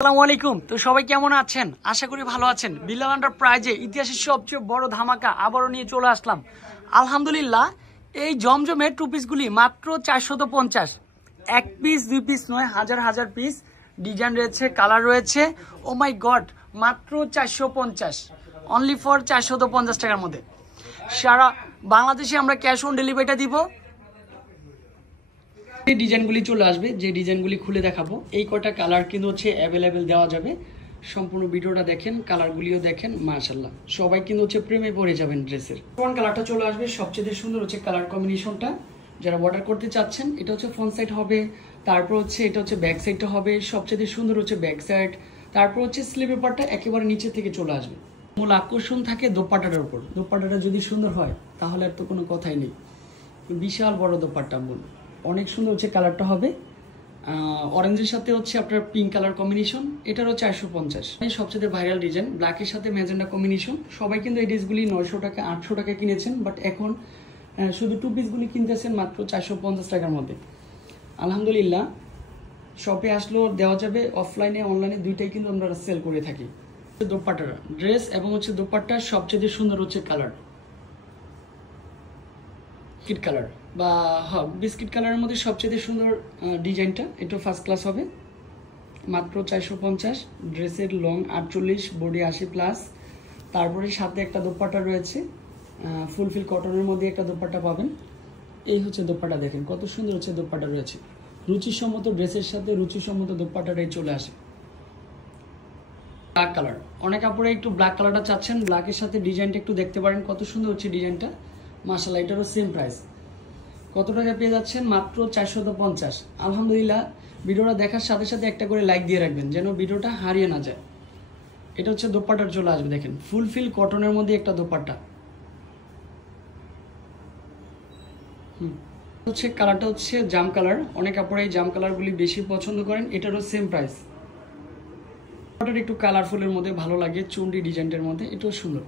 আসসালামু আলাইকুম। তো সবাই কেমন আছেন? আশা করি ভালো আছেন। বিলাল এন্টারপ্রাইজে ইতিহাসের সবচেয়ে বড় ধামাকা আবারও নিয়ে চলে আসলাম। আলহামদুলিল্লাহ, এই জমজমের টু পিসগুলি মাত্র 450। এক পিস দুই পিস নয়, হাজার হাজার পিস ডিজাইন রয়েছে, কালার রয়েছে। ও মাই গড, মাত্র 450, অনলি ফর 450 টাকার মধ্যে সারা বাংলাদেশে আমরা ক্যাশ অন ডেলিভারিটা দিব। ডিজাইনগুলি চলে আসবে, যে ডিজাইনগুলি খুলে দেখাবো। এই কটা কালার কিন্তু হচ্ছে অ্যাভেলেবেল দেওয়া যাবে। সম্পূর্ণ ভিডিওটা দেখেন, কালারগুলিও দেখেন, মাশাআল্লাহ সবাই কিন্তু হচ্ছে প্রেমে পড়ে যাবেন ড্রেসের। কোন কালারটা চলে আসবে সবচেয়ে সুন্দর হচ্ছে কালার কম্বিনেশনটা। যারা অর্ডার করতে চাচ্ছেন, এটা হচ্ছে ফ্রন্ট সাইড হবে, তারপর হচ্ছে এটা হচ্ছে ব্যাক সাইডটা হবে। সবচেয়ে সুন্দর হচ্ছে ব্যাক সাইড, তারপর হচ্ছে স্লিভের পার্টটা একেবারে নিচে থেকে চলে আসবে। মূল আকর্ষণ থাকে দোপাট্টাটার উপর। দোপাট্টাটা যদি সুন্দর হয় তাহলে আর তো কোনো কথাই নেই। বিশাল বড় দোপাট্টা, মূল অনেক সুন্দর হচ্ছে কালারটা হবে। অরেঞ্জের সাথে হচ্ছে আপনার পিঙ্ক কালার কম্বিনেশন, এটারও 450। সবচেয়ে ভাইরাল ডিজাইন ব্ল্যাকের সাথে ম্যাজেন্ডা কম্বিনেশন। সবাই কিন্তু এই ড্রেসগুলি 900 টাকা 800 টাকা কিনেছেন, বাট এখন শুধু টু পিসগুলি কিনতেছেন মাত্র 450 টাকার মধ্যে। আলহামদুলিল্লাহ, শপে আসলেও দেওয়া যাবে, অফলাইনে অনলাইনে দুইটাই কিন্তু আমরা সেল করে থাকি। দোপাট্টাটা ড্রেস এবং হচ্ছে দোপাট্টার সবচেয়ে সুন্দর হচ্ছে কালার বিস্কিট কালার বা বিস্কিট কালারের মধ্যে সবচেয়ে সুন্দর ডিজাইনটা, এটা ফার্স্ট ক্লাস হবে। মাত্র 450। ড্রেসের লং 48, বডি 80+। তারপরে সাথে একটা দোপাট্টা রয়েছে, ফুলফিল কটনের মধ্যে একটা দোপাট্টা পাবেন। এই হচ্ছে দোপাট্টা, দেখেন কত সুন্দর হচ্ছে দোপাট্টা রয়েছে। রুচিসম্মত ড্রেসের সাথে রুচিসম্মত দোপাট্টাটাই চলে আসে। ব্ল্যাক কালার, অনেক আপুরা একটু ব্ল্যাক কালারটা চাচ্ছেন, ব্ল্যাকের সাথে ডিজাইনটা একটু দেখতে পারেন, কত সুন্দর হচ্ছে ডিজাইনটা। মাশাআল্লাহ, এটারও সেম প্রাইস। কত টাকা পেয়ে যাচ্ছেন? মাত্র 450। আলহামদুলিল্লাহ, ভিডিওটা দেখার সাথে সাথে একটা করে লাইক দিয়ে রাখবেন যেন ভিডিওটা হারিয়ে না যায়। এটা হচ্ছে দোপাট্টার চলে আসবে, দেখেন ফুলফিল কটনের মধ্যে একটা দোপাট্টা। হচ্ছে কালারটা হচ্ছে জাম কালার। অনেক আপনারা এই জাম কালারগুলি বেশি পছন্দ করেন, এটারও সেম প্রাইস। একটু কালারফুলের মধ্যে ভালো লাগে, চুন্ডি ডিজাইনের মধ্যে, এটাও সুন্দর।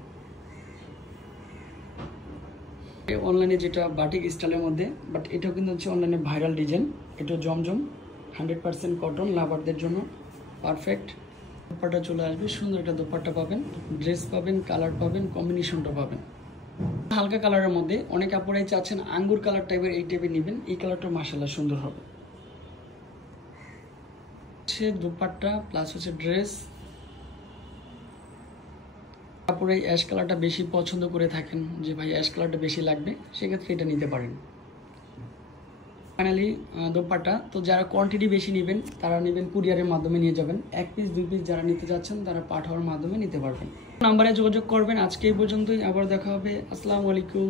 অনলাইনে যেটা বাটিক স্টাইলের মধ্যে, বাট এটাও কিন্তু হচ্ছে অনলাইনে ভাইরাল ডিজাইন। এটাও জমজম 100% কটন, লাভারদের জন্য পারফেক্ট। দোপাট্টা চলে আসবে, সুন্দর একটা দোপাট্টা পাবেন, ড্রেস পাবেন, কালার পাবেন, কম্বিনেশনটা পাবেন। হালকা কালারের মধ্যে অনেক আপুরাই চাচ্ছেন আঙ্গুর কালার টাইপের, এই টাইপের নেবেন। এই কালারটা মাশাআল্লাহ সুন্দর হবে। হচ্ছে দোপাট্টা প্লাস হচ্ছে ড্রেস। তারপরে অ্যাশ কালারটা বেশি পছন্দ করে থাকেন, যে ভাই অ্যাশ কালারটা বেশি লাগবে, সেক্ষেত্রে এটা নিতে পারেন। ফাইনালি দোপাট্টা, তো যারা কোয়ান্টিটি বেশি নেবেন তারা নেবেন কুরিয়ারের মাধ্যমে নিয়ে যাবেন। এক পিস দুই পিস যারা নিতে যাচ্ছেন তারা পাঠাওয়ার মাধ্যমে নিতে পারবেন। নাম্বারে যোগাযোগ করবেন। আজকে এই পর্যন্তই, আবার দেখা হবে। আসসালামু আলাইকুম।